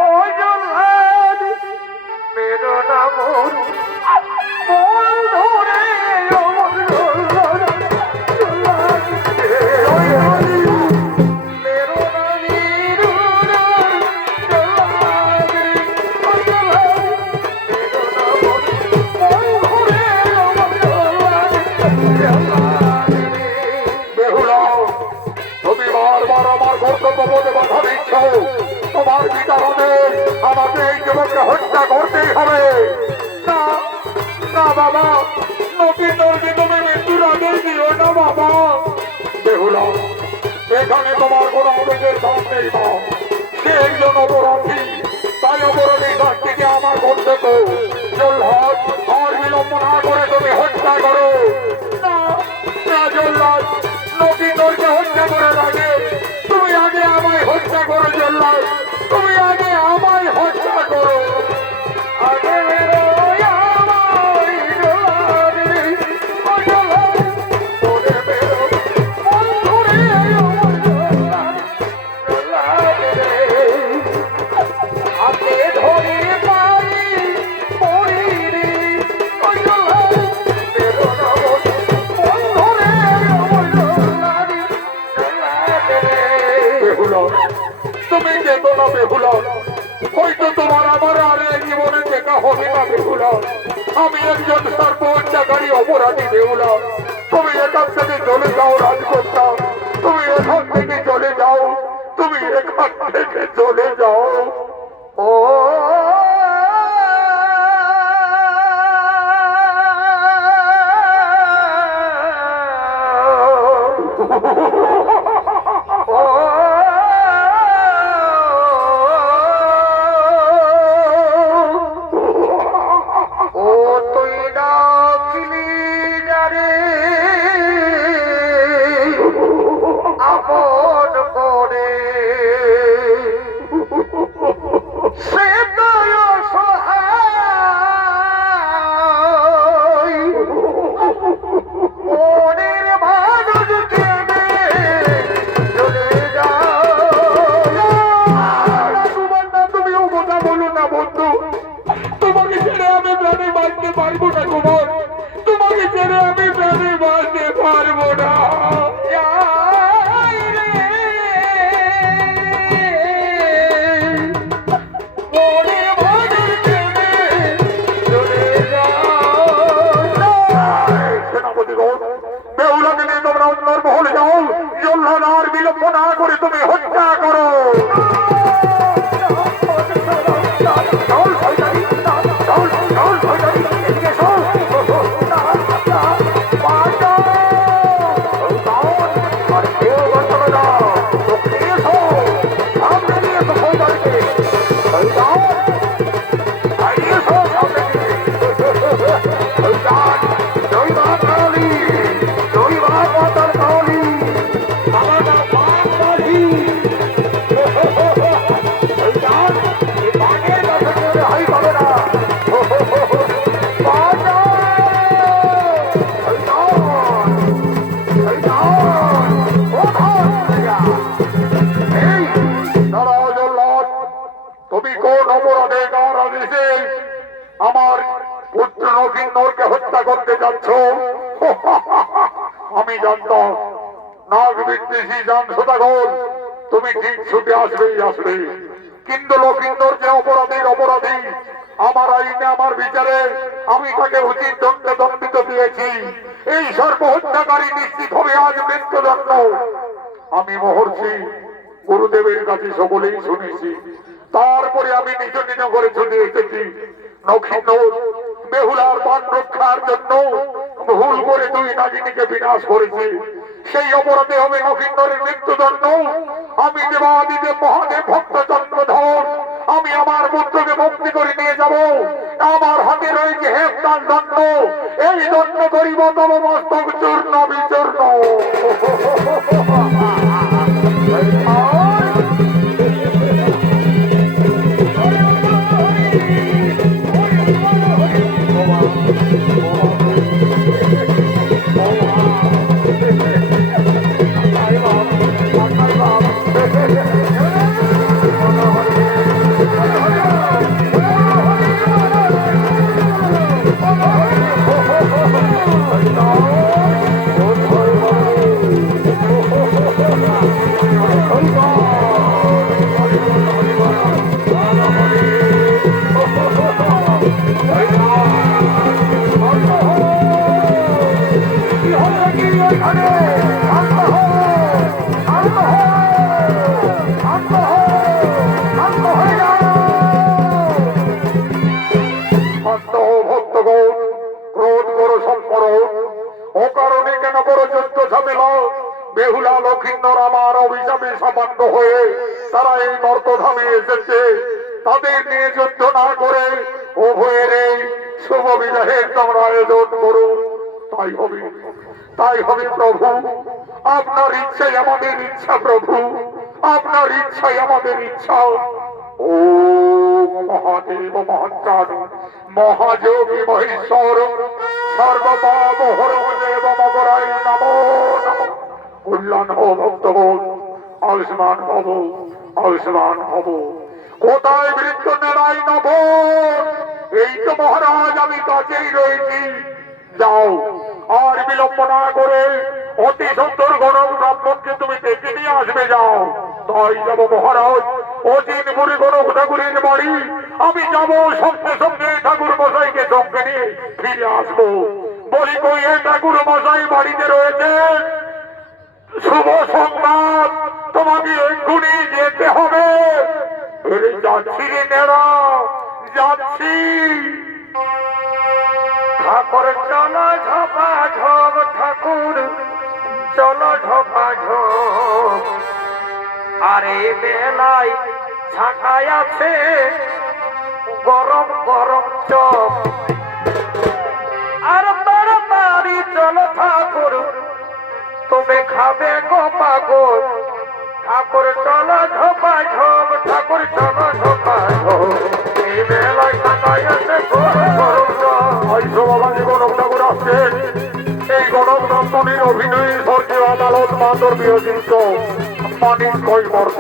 ও জল্লাদ মেরো না মোর বন্ধুরে, ও জল্লাদ জল্লাদ মেরো না মেরো না জল্লাদ রে, ও জল্লাদ মেরো না মোর বন্ধুরে, ও জল্লাদ জল্লাদ রে। বেহুলা, তুমি বারবার আমার কর্তব্য পথে বাধা দিচ্ছ। তোমার বিচার হবে, আমাকে এই যুবককে হত্যা করতেই হবে। না না বাবা, নবীনকে তুমি মৃত্যুর আদেশ দিও না বাবা। বেহুলা, এখানে তোমার কোনো আবেগের দাম নেই মা। সে একজন অপরাধী, তাই অপরাধী শাস্তিকে আমার করতে তো জল্লাদ, আর বিলম্ব না করে তুমি হত্যা করো। না না জল্লাদ, নবীনকে হত্যা করার আগে তুমি আগে আমায় হত্যা করো। জল্লাদ, তুমি আগে আমায় হত্যা করো। আগে বেরো আমায় জল্লাদ রে, ও জল্লাদ, ওরে বেরো বন্ধুরে আমার জল্লাদ, জল্লাদ রে। হাতে ধরে পাই পড়ি রে, ও জল্লাদ, বেরো না বন্ধুরে আমার জল্লাদ, জল্লাদ রে। বেহুলা, তুমি যেত না বেহুলা, হয়তো তোমার আমার আর এই জীবনে দেখা হবে না বেহুলা। আমি একজন সর্বহত্যাকারী অপরাধী বেহুলা। তুমি এখান থেকে চলে যাও রাজকন্যা, তুমি এখান থেকে চলে যাও, তুমি এখান থেকে চলে যাও। ও তুই ডাকলি যারে আপন করে, সে তো অসহায় মনের মানুষ কেঁদে চলে যাও। তুমিও কথা বলো না বন্ধু, তোমাকে ছেড়ে আমি প্রাণে বাঁচতে পারবো না কুমার, তোমাকে ছেড়ে আমি প্রাণে বাঁচতে পারবো না। যাই রে, মনের মানুষ কেঁদে চলে যাও। সেনাপতিগণ, বেহুলাকে নিয়ে তোমরা অন্যর মহলে যাও, জল্লাদ আর বিলম্ব না করে তুমি হত্যা করো। তুমি কোন অপরাধে কার আদেশে আমার পুত্র নবীনকে হত্যা করতে যাচ্ছ? আমি জানতাম নাগ বিদ্বেষী জান সদাগর তুমি ঠিক ছুটে আসবে, কিন্তু লক্ষিন্দর যে অপরাধীর অপরাধী, আমার আইনে আমার বিচারে আমি তাকে উচিত দণ্ডে দণ্ডিত দিয়েছি। এই সর্বহত্যাকারী নিশ্চিত হবে আজ মৃত্যুদণ্ড। আমি মহর্ষি গুরুদেবের কাছে সকলেই শুনেছি, তারপরে আমি নিজ নিজ করে ছুটে এসেছি। নক্ষিন্দর বেহুলার প্রাণ রক্ষার জন্য ভুল করে দুই নাগিনীকে বিনাশ করেছে, সেই অপরাধে হবে নক্ষিন্দরের মৃত্যুদণ্ড। আমি দেবাদিদেব মহাদেব ভক্ত চন্দ্রধর, আমি আমার পুত্রকে মুক্তি করে নিয়ে যাব। আমার হাতে রয়েছে হেফতার দণ্ড, এই দণ্ড করিব তব মস্তক চূর্ণ বিচূর্ণ। আমি সামান্য হয়ে তারা এই নর্কধামে এসেছে, তাদের নিয়ে যুদ্ধ না করে উভয়ের এই শুভ বিবাহের তোমরা আয়োজন করুন। তাই হবে প্রভু, আপনার ইচ্ছাই আমাদের ইচ্ছা প্রভু, আপনার ইচ্ছাই আমাদের ইচ্ছা। ও মহাদেব মহাত্মান মহাযোগী মহেশ্বর সর্বপাপ হরম দেব মগরাই নমো নমঃ। কল্যাণ হো ভক্তগণ, আয়ুষ্মান ভব, আয়ুষ্মান ভব। কোথায় বৃত্ত নেড়াই নব? এই তো মহারাজ আমি কাছেই রয়েছি। যাও, আর বিলম্ব না করে অতি সুন্দর গণক ব্রাহ্মণকে তুমি ডেকে নিয়ে আসবে। যাও। তাই যাব মহারাজ, অচিন বুড়ি গণক ঠাকুরের বাড়ি আমি যাব, সঙ্গে সঙ্গে ঠাকুর মশাইকে সঙ্গে নিয়ে ফিরে আসবো। বলি কই এই ঠাকুর মশাই বাড়িতে রয়েছে? শুভ সংবাদ, তোমাকে এক্ষুনি যেতে হবে। যাচ্ছি রে নেড়া, যাচ্ছি। ঠাকুর চলো ঝপা ঝপ, ঠাকুর চলো ঝপা ঝপ। আরে বেলায় ছাকায় আছে গরম গরম চপ। আর তাড়াতাড়ি চলো ঠাকুর, তুমি খাবে গো পাগল। ঠাকুর চলো ঝপা ঝপ, ঠাকুর চলো ঝপা ঝপ। এই বেলায় ছাকায় আছে গরম গরম চপ। ওই সভাবাদী গণক ঠাকুর আসছেন। এই গণক ব্রাহ্মণের অভিনয়ী স্বর্গীয় আদালত মাতর বিয়োজিত মানিক কৈবর্ত।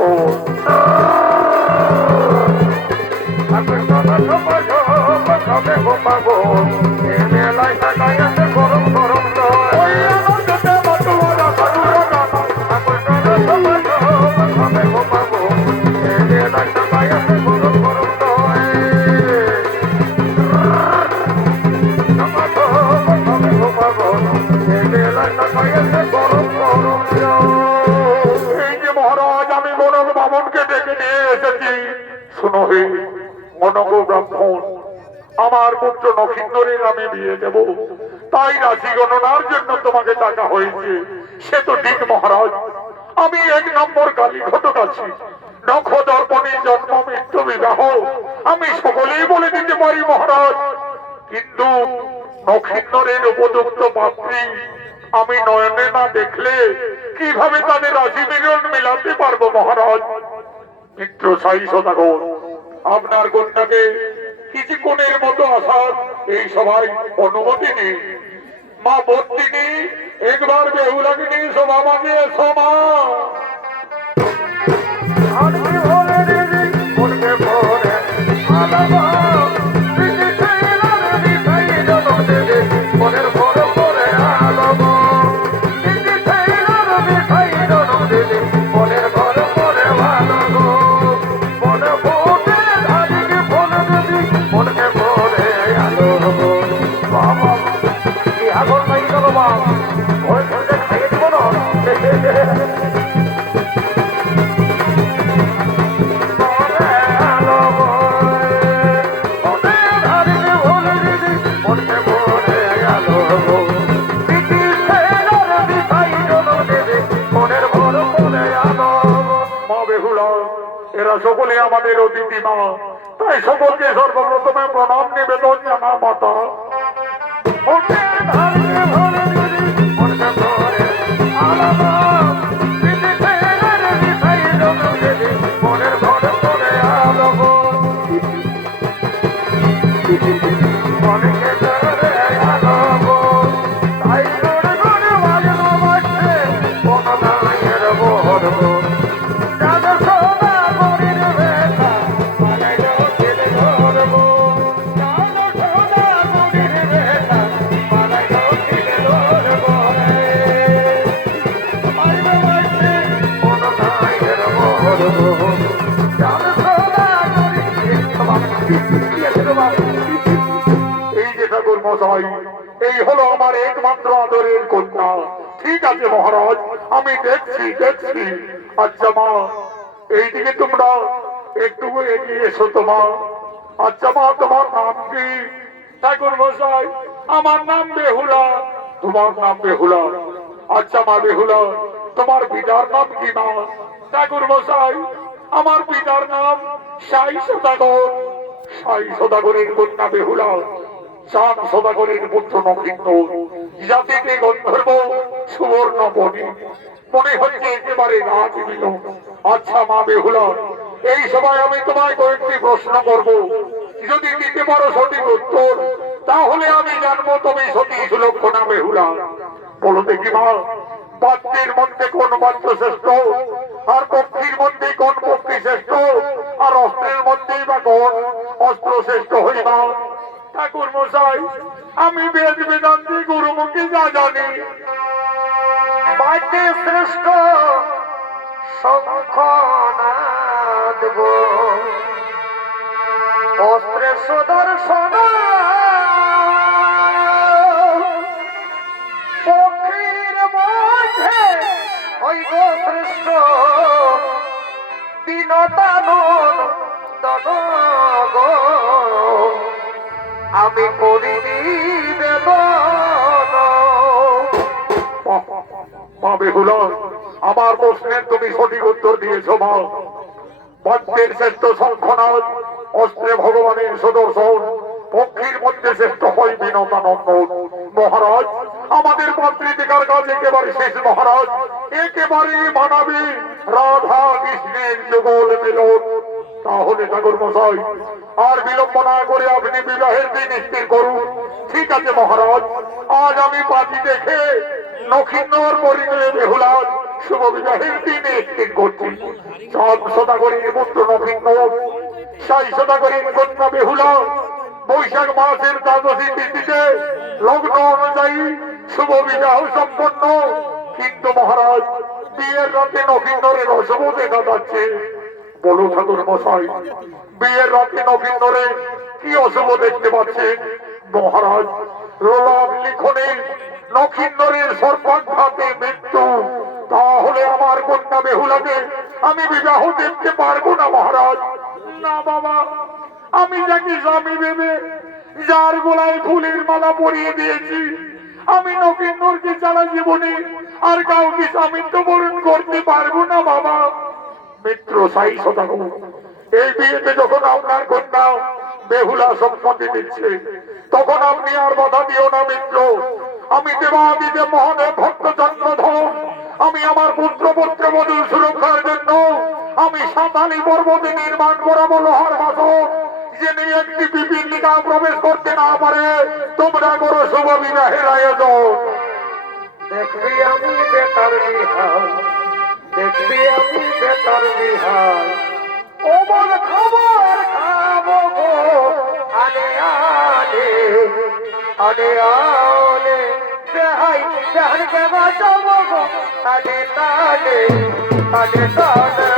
ঠাকুর চলো ঝপা ঝপ, খাবে গো পাগল। এই বেলায় ছাকায় আছে গরম গরম চপ। ওই আনন্দতে মাতোয়ারা সাধুরা গান। ঠাকুর চলো ঝপা ঝপ, খাবে গো পাগল। এই বেলায় ছাকায় আছে গরম গরম চপ। এই যে মহারাজ, আমি গণক ব্রাহ্মণকে ডেকে নিয়ে এসেছি। শোনো হে গণক ব্রাহ্মণ, আমার পুত্র নক্ষত্রের আমি বিয়ে দেব, তাই রাশি গণনার জন্য তোমাকে টাকা হয়েছে। সে তো ঠিক মহারাজ, আমি 1 নম্বর কালী ঘটক আছি। নখ দর্পণে জন্ম মৃত্যু বিবাহ আমি সকলেই বলে দিতে পারি মহারাজ, কিন্তু নক্ষত্রের উপযুক্ত পাত্রী আমি নয়নে না দেখলে কিভাবে তাদের রাশি মিলন মিলাতে পারবো মহারাজ? মিত্র সাই সদাগর, আপনার কন্যাকে কিছুক্ষণের মতো আসার এই সভায় অনুমতি নেই। মা বর্তিনী, একবার বেহুলাকে সভা মাঝে এসো মা। খাইয়ে দিব না। এরা সকলে আমাদের অতিথি মা, তাই সকলকে সর্বপ্রথমে প্রণাম নিবেদন জানা মাতা। এই যে ঠাকুর মশাই, এই হলো আমার একমাত্র আদরের কন্যা। ঠিক আছে মহারাজ, আমি দেখছি। আচ্ছা মা, এইদিকে তোমরা একটু এগিয়ে এসো তো মা। আচ্ছা মা, তোমার নাম কি? ঠাকুর মশাই, আমার নাম বেহুলা। তোমার নাম বেহুলা? আচ্ছা মা বেহুলা, তোমার পিতার নাম কি মা? ঠাকুর মশাই, আমার পিতার নাম সাই সদাগর। সাই সদাগরের কন্যা বেহুলা, চাঁদ সদাগরের পুত্র নক্ষিন্দ, জাতিতে গন্ধর্ব, সুবর্ণ বনি। মনে হচ্ছে একেবারে রাজ মিল। আচ্ছা মা বেহুলা, এই সময় আমি তোমায় কয়েকটি প্রশ্ন করব, যদি দিতে পারো সঠিক উত্তর তাহলে আমি জানবো তুমি সতী সুলক্ষণা বেহুলা। বলো দেখি মা, বাদ্যের মধ্যে কোন বাদ্য শ্রেষ্ঠ, আর পক্ষীর মধ্যে কোন পক্ষী শ্রেষ্ঠ, আর অস্ত্রের মধ্যেই বা কোন অস্ত্র শ্রেষ্ঠ হইবা? ঠাকুর মশাই, আমি বেদ বেদান্তি গুরুমুখী যা জানি, বাদ্যে শ্রেষ্ঠ শঙ্খনাদ গো, অস্ত্রে সুদর্শন, পক্ষীর মধ্যে ওই গো শ্রেষ্ঠ বিনোদানন দন গো, আমি করি নিবেদন। মা বেহুলা, আমার প্রশ্নের তুমি সঠিক উত্তর দিয়েছো মা। বাদ্যের শ্রেষ্ঠ শঙ্খনাদ, অস্ত্রে ভগবানের সুদর্শন, পক্ষীর মধ্যে শ্রেষ্ঠ হয় বিনোদানন্দ। মহারাজ, আমাদের মাতৃতিকার কাজ একেবারে শেষ মহারাজ, একেবারে মানাবী রাধা কৃষ্ণের যুগল মিলন। তাহলে ঠাকুর মশাই, আর বিলম্ব না করে আপনি বিবাহের দিন স্থির করুন। ঠিক আছে মহারাজ, আজ আমি পাখি দেখে নক্ষিন্নর পরিণয়ে বেহুলার শুভ বিবাহের দিন স্থির করছি। চাঁদ সদাগরের পুত্র নক্ষিন্ন, সাই সদাগরের কন্যা বেহুলা, বৈশাখ মাসের দ্বাদশী তিথিতে লগ্ন অনুযায়ী শুভ বিবাহ সম্পন্ন। কিন্তু মহারাজ, বিয়ের রাতে নক্ষিন্নরের অশুভ দেখা যাচ্ছে। বলো ঠাকুর মশাই, বিয়ের রাতে নক্ষিন্নরে কি অশুভ দেখতে পাচ্ছেন? মহারাজ, রোলার লিখনে নক্ষিন্নরের সর্বাঘাতে মৃত্যু। তাহলে আমার কন্যা বেহুলাকে আমি বিবাহ দেখতে পারবো না মহারাজ। না বাবা, আমি যাকে স্বামী ভেবে যার গলায় ফুলের মালা পরিয়ে দিয়েছি, আমি নক্ষিন্নরকে সারা জীবনে আর কাউকে স্বামীত্ব বরণ করতে পারবো না বাবা। মিত্র সাই সদাগর, এই বিয়েতে যখন আপনার কন্যা বেহুলা সম্মতি দিচ্ছে, তখন আপনি আর বাধা দিও না মিত্র। আমি দেবাদিদেব মহাদেব ভক্ত জন্মধর, আমি আমার পুত্র পুত্রবধূর সুরক্ষার জন্য আমি সাঁতালি পর্বতে নির্মাণ করাবো লোহার বাসন, যিনি একটি পিপীলিকা প্রবেশ করতে না পারে। তোমরা করো শুভ বিবাহের আয়োজন। দেখবি আমি বেতার বিহার, দেখবি আমি বেতার বিহার, ও বল খবর খাবো গো আলে আলে, আলে আলে বেহাই বেহার কে বাঁচাবো গো আলে তালে, আলে তালে।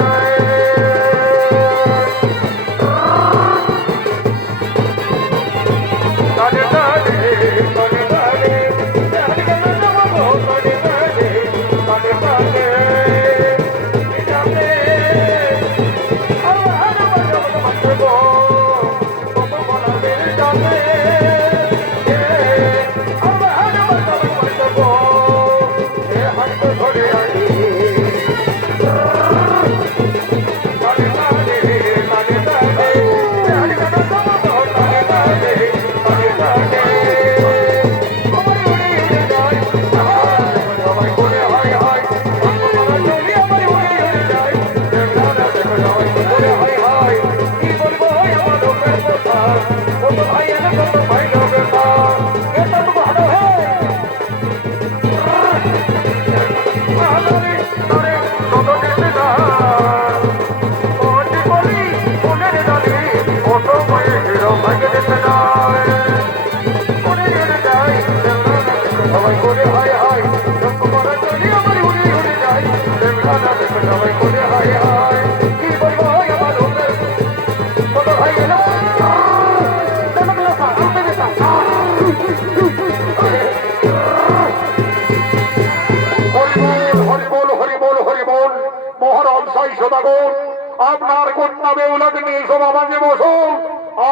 আপনার কন্যা বেহুলাকে নিয়ে সমাজে বসো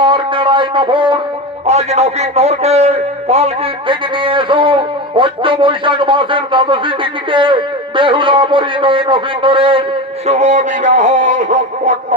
আর নেড়াই নফর। আজ নক্ষিন্নরকে পালকির থেকে নিয়ে এসো। অদ্য বৈশাখ মাসের দ্বাদশী তিথিতে বেহুলা পরিণয় নক্ষিন্নরের শুভ বিবাহ সম্পন্ন।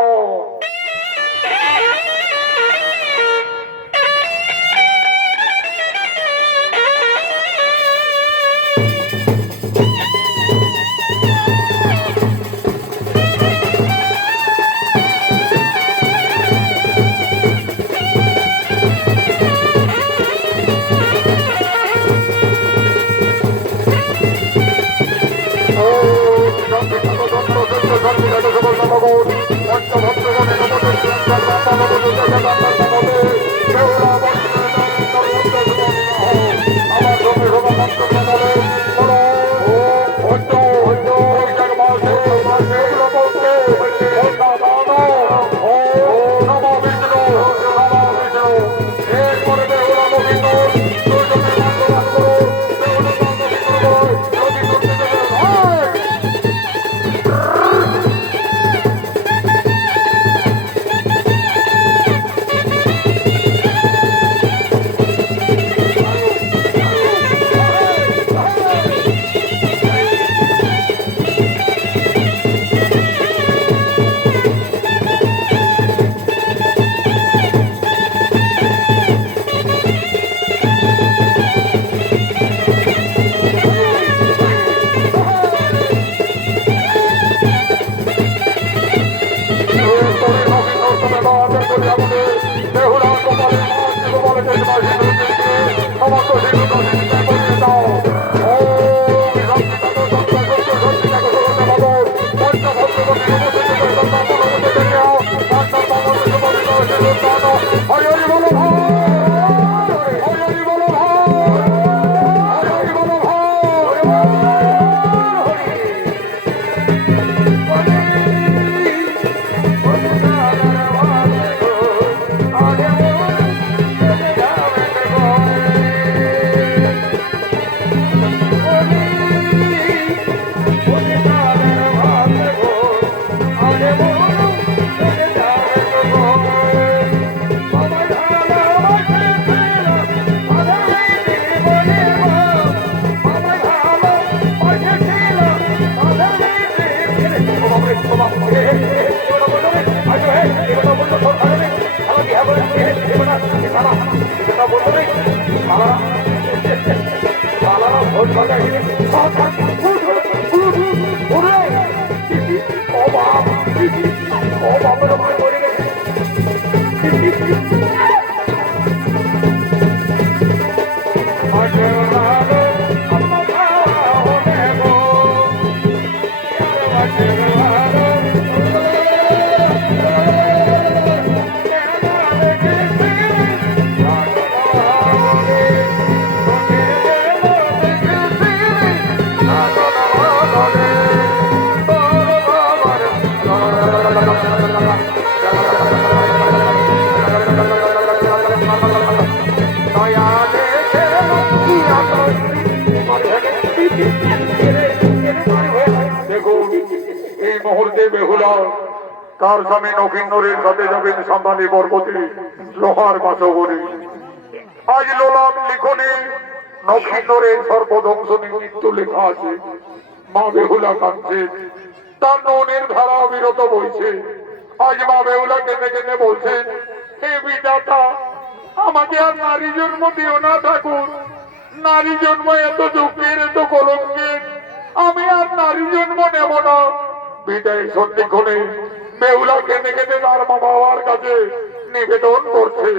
তার স্বামী নকিন্নরের সাথে যাবেন সান্তালি পর্বতে লোহার বাসগরে। আজ লোলাম লিখনে নকিন্নরের সর্বধ্বংস নিমিত্ত লেখা আছে। মা বেহুলা কাঁদছে, তার ননের ধারা বিরত বইছে। আজ মা বেহুলা কেঁদে কেঁদে বলছেন, হে বিধাতা, আমাকে আর নারী জন্ম দিও না ঠাকুর। নারী জন্ম এত দুঃখের, এত কলঙ্কের, আমি আর নারী জন্ম নেব না। বিদায় সন্ধিক্ষণে বেহুলা কেঁদে কেঁদে তার মা বাবার কাছে নিবেদন করছে।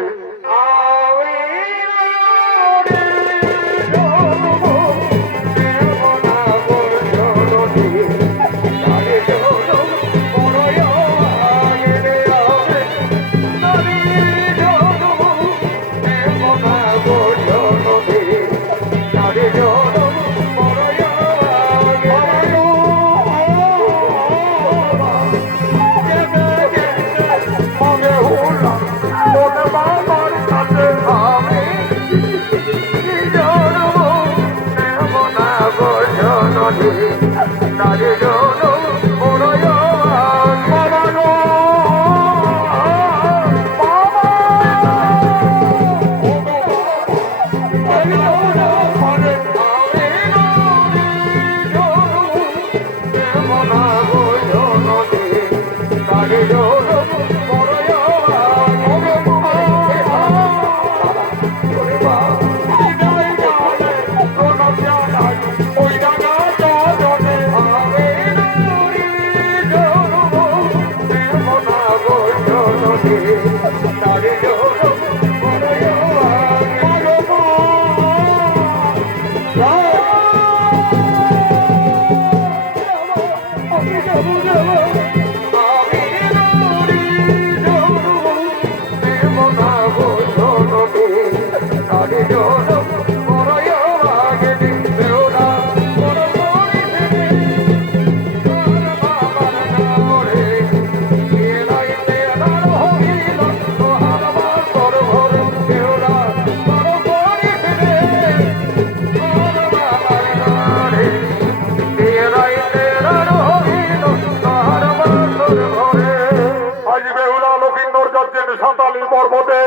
সাতালি পর্বতে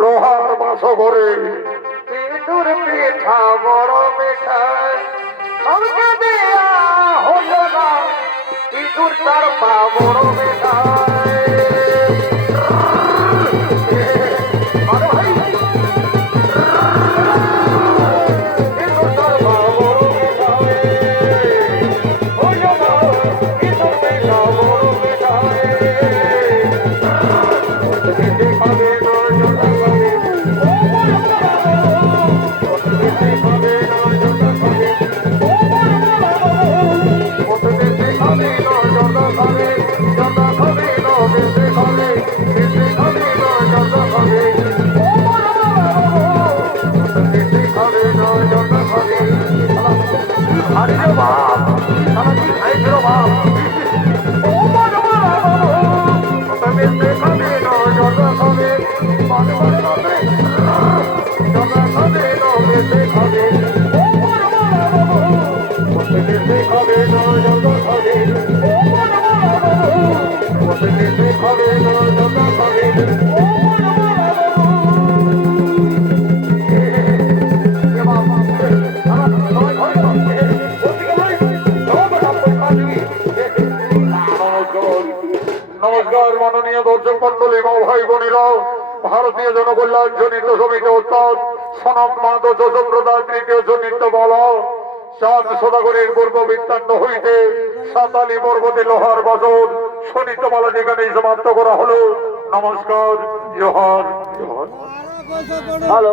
লোহার বাস করে ইঁদুর পিঠা বড় মিঠাই আমাকে দেয়া হলো না ইঁদুর তার পা বড় মিঠাই আরে ভাই ইঁদুর তার পা বড় মিঠাই হলো না ইঁদুর পিঠা বড় মিঠাই খেতে খাবে না জোটা খাবে নমস্কার মাননীয় দর্শক মন্ডলী মা ভাই বোনেরা ভারতীয় জনকল্যাণ জনিত সমিতি ওস্তাদ সনক মাহাতো সম্প্রদায় তৃতীয় জনিত বলা চাঁদ সদাগরের পূর্ব বৃত্তান্ত হইতে সাতালি পর্বতে লোহার বাসন শনিত বলা যেখানেই সমাপ্ত করা হলো। নমস্কার, জোহার জোহার। হ্যালো